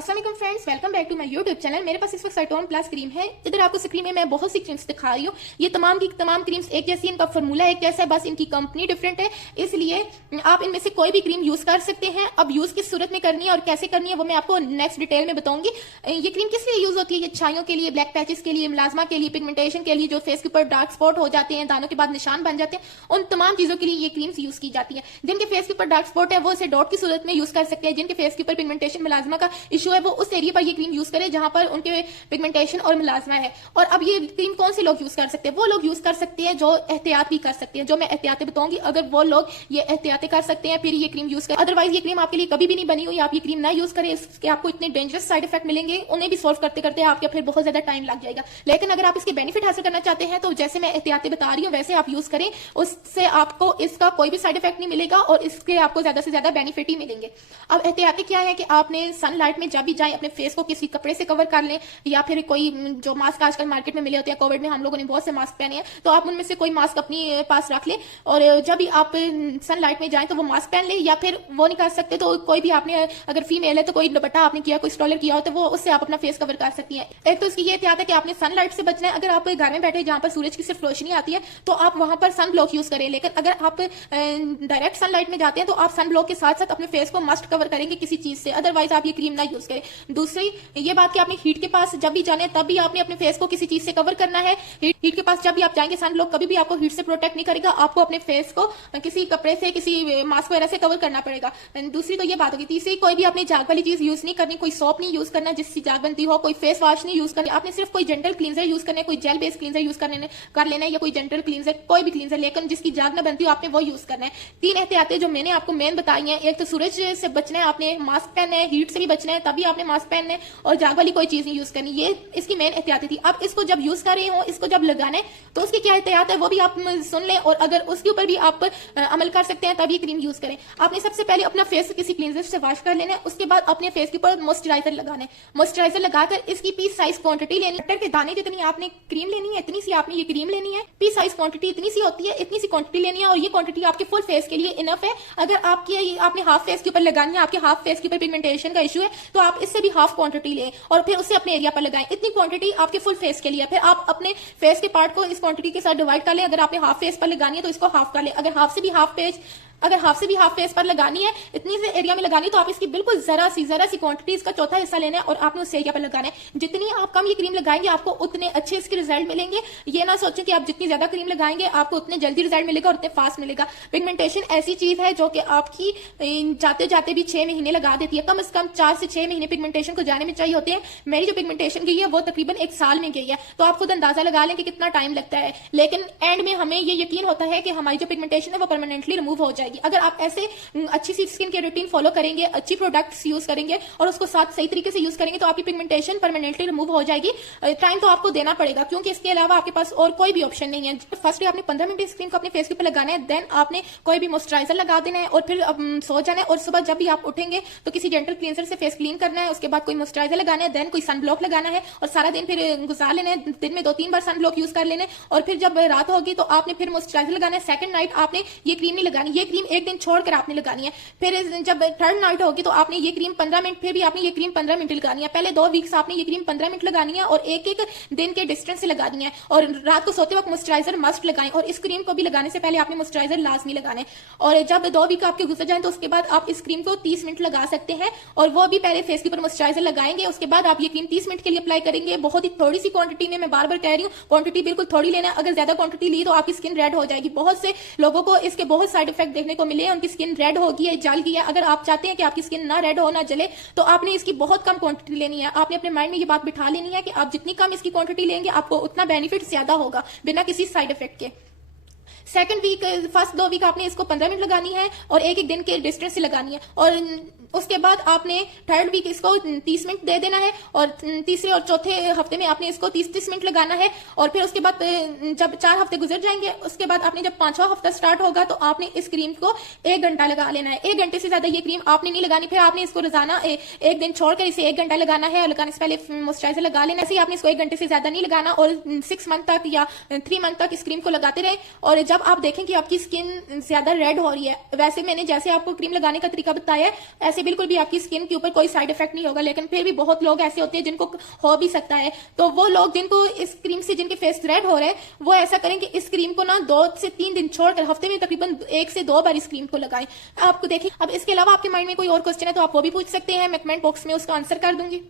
अस्सलाम वालेकुम friends, welcome back to my YouTube channel. मेरे पास इस वक्त सर्टोन प्लस क्रीम है। इधर आपको स्क्रीन में मैं बहुत सी क्रीम्स दिखा रही हूँ। ये तमाम की तमाम क्रीम्स एक जैसी, इनका फॉर्मूला एक जैसा है, बस इनकी कंपनी डिफरेंट है, इसलिए आप इनमें से कोई भी क्रीम यूज कर सकते हैं। अब यूज किस सूरत में करनी है और कैसे करनी है वो मैं आपको नेक्स्ट डिटेल में बताऊंगी। ये क्रीम किस लिए यूज होती है? ये छाइयों के लिए, ब्लैक पैचेस के लिए, मुलाजमा के लिए, पिगमेंटेशन के लिए, जो फेस के ऊपर डार्क स्पॉट हो जाते हैं, दानों के बाद निशान बन जाते हैं, उन तमाम चीजों के लिए ये क्रीम्स यूज की जाती है। जिनके फेस के ऊपर डार्क स्पॉट है वो इसे डॉट की सूरत में यूज कर सकते हैं। जिनके फेस के ऊपर पिगमेंटेशन, मुलाजमा का इशू है वो उस एरिया पर ये क्रीम यूज करें जहां पर उनके पिगमेंटेशन और मुलाजमा है। और अब ये क्रीम कौन से लोग यूज कर सकते हैं? वो लोग यूज कर सकते हैं जो एहतियात भी कर सकते हैं। जो मैं एहतियातें बताऊंगी, अगर वो लोग ये एहतियातें कर सकते हैं फिर ये क्रीम यूज करें। अदरवाइज ये क्रीम आपके लिए कभी भी नहीं बनी हुई। आप ये क्रीम ना यूज करें, इसके आपको इतने डेंजरस साइड इफेक्ट मिलेंगे, उन्हें भी सॉल्व करते करते आपके फिर बहुत ज्यादा टाइम लग जाएगा। लेकिन अगर आप इसके बेनिफिट हासिल करना चाहते हैं तो जैसे मैं एहतियातें बता रही हूँ वैसे आप यूज करें, उससे आपको इसका कोई भी साइड इफेक्ट नहीं मिलेगा और इसके आपको ज्यादा से ज्यादा बेनिफिट ही मिलेंगे। अब एहतियातें क्या है कि आपने सनलाइट में जब भी जाए अपने फेस को किसी कपड़े से कवर कर लें, या फिर कोई जो मास्क आजकल मार्केट में मिले होते हैं, कोविड में हम लोगों ने बहुत से मास्क पहने हैं, तो आप उनमें से कोई मास्क अपनी पास रख लें और जब भी आप सनलाइट में जाएं तो वो मास्क पहन ले। या फिर वो नहीं कर सकते तो कोई भी आपने, अगर फीमेल है तो कोई दुपट्टा आपने किया, कोई स्टॉलर किया हो तो वो उससे आप अपना फेस कवर कर सकती हैं। एक तो इसकी ये एहतियात है कि आपने सनलाइट से बचना है। अगर आप घर में बैठे जहां पर सूरज की सिर्फ रोशनी आती है तो आप वहां पर सन ब्लॉक यूज करें। लेकिन अगर आप डायरेक्ट सनलाइट में जाते हैं तो आप सन ब्लॉक के साथ साथ अपने फेस को मस्ट कवर करेंगे किसी चीज से, अदरवाइज आप ये क्रीम ना यूज करें। दूसरी ये बात कि आपने हीट के पास जब भी जाने तब भी आपने अपने फेस को किसी चीज से कवर करना है। हीट के पास जब भी आप जाएंगे, सन ब्लॉक कभी भी आपको हीट से प्रोटेक्ट नहीं करेगा, आपको अपने फेस को किसी कपड़े से, किसी मास्क वगैरह से कवर करना पड़ेगा। दूसरी तो ये बात होगी। तीसरी, कोई भी अपनी जाग वाली चीज यूज नहीं करनी, कोई सोप नहीं यूज करना जिससे जाग बनती हो, कोई फेस वॉश नहीं यूज करना, आपने सिर्फ कोई जेंटल क्लींजर यूज करना है, कोई जेल बेस्ड क्लींजर यूज कर लेना है, या कोई जेंटल क्लींजर, कोई भी क्लींजर लेकिन जिसकी जाग ना बनती हो आपने वो यूज करना है। तीन एहतियातें जो मैंने आपको मेन बताई हैं, एक तो सूरज से बचना है, आपने मास्क पहनना है, हीट से भी बचना है तभी आपने मास्क पहनना है, और जाग वाली कोई चीज नहीं यूज करनी। ये इसकी मेन एहतियातें थी। अब इसको जब यूज कर रहे हो, इसको जब लगाना है तो उसकी क्या एहतियात है वो भी आप सुन लें, और अगर उसके ऊपर भी आप अमल कर सकते हैं तब ये क्रीम यूज करें। आपने सबसे पहले अपना फेस किसी क्लींजर से वॉश कर लेना है, उसके बाद अपने फेस के ऊपर मॉइस्चराइजर लगाना है। मॉइस्चराइजर लगाकर इसकी पीस साइज क्वांटिटी लेनी है। के दाने जितनी आपने क्रीम लेनी है इतनी सी आपने ये क्रीम लेनी है। पीस साइज क्वांटिटी इतनी सी होती है, इतनी सी क्वांटिटी लेनी है, और ये क्वांटिटी आपके फुल फेस के लिए इनफ है। अगर आपने हाफ फेस के ऊपर लगानी है, आपके हाफ फेस के ऊपर पिगमेंटेशन का इशू है तो आप इससे भी हाफ क्वांटिटी लें और फिर उससे अपने एरिया पर लगाएं। इतनी क्वांटिटी आपके फुल फेस के लिए। फिर आप अपने फेस के पार्ट को इस क्वांटिटी के साथ डिवाइड कर लें। अगर आपने हाफ फेस पर लगानी है तो इसको हाफ कर लें। अगर हाफ से भी हाफ फेस पर लगानी है, इतनी से एरिया में लगानी है, तो आप इसकी बिल्कुल जरा सी क्वांटिटी, इसका चौथा हिस्सा लेना है और आपने उस एरिया पर लगाना है। जितनी आप कम ये क्रीम लगाएंगे आपको उतने अच्छे इसके रिजल्ट मिलेंगे। ये ना सोचें कि आप जितनी ज्यादा क्रीम लगाएंगे आपको उतने जल्दी रिजल्ट मिलेगा और उतने फास्ट मिलेगा। पिगमेंटेशन ऐसी चीज है जो कि आपकी जाते जाते भी 6 महीने लगा देती है। कम से कम 4 से 6 महीने पिगमेंटेशन को जाने में चाहिए होते हैं। मेरी जो पिगमेंटेशन गई है वो तकरीबन 1 साल में गई है, तो आप खुद अंदाजा लगा लें कि कितना टाइम लगता है। लेकिन एंड में हमें ये यकीन होता है कि हमारी जो पिगमेंटेशन है वो परमानेंटली रिमूव हो जाएगी। अगर आप ऐसे अच्छी सी स्किन केयर रूटीन फॉलो करेंगे, अच्छी प्रोडक्ट्स यूज करेंगे और उसको साथ सही तरीके से यूज करेंगे तो आपकी पिगमेंटेशन परमानेंटली रिमूव हो जाएगी। टाइम तो आपको देना पड़ेगा क्योंकि इसके अलावा आपके पास और कोई भी ऑप्शन नहीं है। फर्स्ट आपने 15 मिनट इस क्रीम को अपने फेस के ऊपर लगाना है, देन आपने कोई भी मॉइस्चराइजर लगा देना है और फिर सो जाना है। और सुबह जब भी आप उठेंगे तो किसी जेंटल क्लींजर से फेस क्लीन करना है, उसके बाद कोई मॉइस्चराइजर लगाना है, देन कोई सन ब्लॉक लगाना है और सारा दिन फिर गुजार लेना है। दिन में 2-3 बार सन ब्लॉक यूज कर लेना है और फिर जब रात होगी तो आपने फिर मॉइस्चराइजर लगाना है। सेकंड नाइट आपने ये क्रीम नहीं लगानी, ये क्रीम एक दिन छोड़कर आपने लगानी है। फिर जब थर्ड नाइट होगी तो आपने ये क्रीम 15 मिनट, फिर भी आपने ये क्रीम 15 मिनट लगानी है। पहले 2 वीक्स आपने ये क्रीम 15 मिनट लगानी है और एक दिन के डिस्टेंस से लगानी है। और रात को सोते वक्त मॉइस्चराइजर मस्ट लगाएं और इस क्रीम को भी लगाने से पहले आपने मॉइस्चराइजर लाजमी लगाना है। और जब 2 वीक आपके गुजर जाए तो उसके बाद आप इस क्रीम को 30 मिनट लगा सकते हैं और वो भी पहले फेस के ऊपर मॉइस्चराइजर लगाएंगे, उसके बाद आप ये क्रीम 30 मिनट के लिए अप्लाई करेंगे। बहुत ही थोड़ी सी क्वांटिटी में, मैं बार बार कह रही हूँ, क्वांटिटी बिल्कुल थोड़ी लेना। अगर ज्यादा क्वांटिटी ली तो आपकी स्किन रेड हो जाएगी। बहुत से लोगों को इसके बहुत साइड इफेक्ट देखने को मिले हैं, उनकी स्किन रेड होगी है, जल गई है। अगर आप चाहते हैं कि आपकी स्किन ना रेड हो, ना जले, तो आपने इसकी बहुत कम क्वांटिटी लेनी है। आपने अपने माइंड में ये बात बिठा लेनी है कि आप जितनी कम इसकी क्वांटिटी लेंगे आपको उतना बेनिफिट ज्यादा होगा बिना किसी साइड इफेक्ट के। फर्स्ट 2 वीक आपने इसको 15 मिनट लगानी है और एक दिन के डिस्टेंस से लगानी है और उसके बाद आपने थर्ड वीक इसको 30 मिनट दे देना है और तीसरे और चौथे हफ्ते में आपने इसको 30-30 मिनट लगाना है। और फिर उसके बाद जब 4 हफ्ते गुजर जाएंगे उसके बाद आपने जब 5वां हफ्ता स्टार्ट होगा तो आपने इस क्रीम को 1 घंटा लगा लेना है। 1 घंटे से ज्यादा ये क्रीम आपने नहीं लगानी। फिर आपने इसको रोजाना एक दिन छोड़कर इसे 1 घंटा लगाना है और लगाने से पहले मॉइस्चराइजर लगा लेना है। ऐसे ही आपने इसको 1 घंटे से ज्यादा नहीं लगाना और 6 मंथ तक या 3 मंथ तक इस क्रीम को लगाते रहे। और जब आप देखें कि आपकी स्किन ज्यादा रेड हो रही है, वैसे मैंने जैसे आपको क्रीम लगाने का तरीका बताया है ऐसे से बिल्कुल भी आपकी स्किन के ऊपर कोई साइड इफेक्ट नहीं होगा, लेकिन फिर भी बहुत लोग ऐसे होते हैं जिनको हो भी सकता है। तो वो लोग जिनको इस क्रीम से जिनके फेस रेड हो रहे हैं वो ऐसा करें कि इस क्रीम को ना 2 से 3 दिन छोड़कर हफ्ते में तकरीबन 1 से 2 बार इस क्रीम को लगाएं। आपको देखिए, अब इसके अलावा आपके माइंड में कोई और क्वेश्चन है तो आप वो भी पूछ सकते हैं, मैं कमेंट बॉक्स में उसका आंसर कर दूंगी।